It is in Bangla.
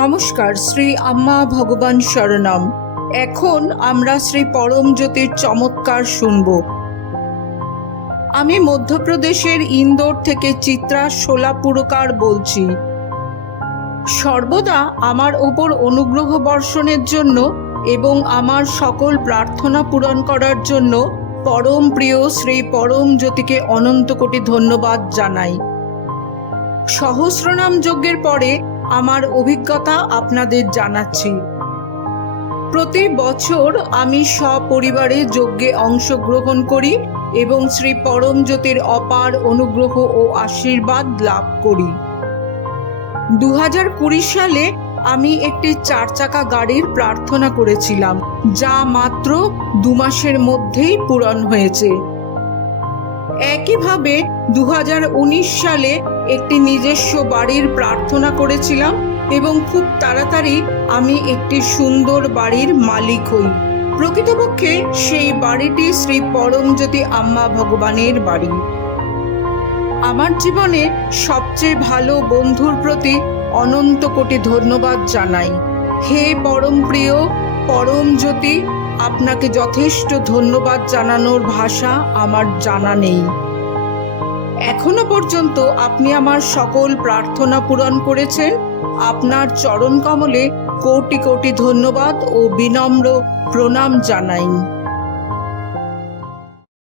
নমস্কার, শ্রী আম্মা ভগবান শরণম। এখন আমরা শ্রী পরম জ্যোতির চমৎকার শুনব। আমি মধ্যপ্রদেশের ইন্দোর থেকে চিত্রা সোলাপুরকার বলছি। সর্বদা আমার ওপর অনুগ্রহ বর্ষণের জন্য এবং আমার সকল প্রার্থনা পূরণ করার জন্য পরম প্রিয় শ্রী পরম জ্যোতিকে অনন্ত কোটি ধন্যবাদ জানাই। সহস্রনাম যজ্ঞের পরে আমার অভিজ্ঞতা আপনাদের জানাচ্ছি। প্রতি বছর আমি সপরিবারে যজ্ঞে অংশগ্রহণ করি এবং শ্রী পরম জ্যোতির অপার অনুগ্রহ ও আশীর্বাদ লাভ করি। দু হাজার কুড়ি সালে আমি একটি চার চাকা গাড়ির প্রার্থনা করেছিলাম, যা মাত্র দু মাসের মধ্যেই পূরণ হয়েছে। একইভাবে দু হাজার উনিশ সালে একটি নিজস্ব বাড়ির প্রার্থনা করেছিলাম এবং খুব তাড়াতাড়ি আমি একটি সুন্দর বাড়ির মালিক হই। প্রকৃতপক্ষে সেই বাড়িটি শ্রী পরমজ্যোতি আম্মা ভগবানের বাড়ি। আমার জীবনে সবচেয়ে ভালো বন্ধুর প্রতি অনন্ত কোটি ধন্যবাদ জানাই। হে পরম প্রিয় পরম জ্যোতি আপনাকে যথেষ্ট ধন্যবাদ জানানোর ভাষা আমার জানা নেই। এখনও পর্যন্ত আপনি আমার সকল প্রার্থনা পূরণ করেছেন। আপনার চরণ কমলে কোটি কোটি ধন্যবাদ ও বিনম্র প্রণাম জানাই।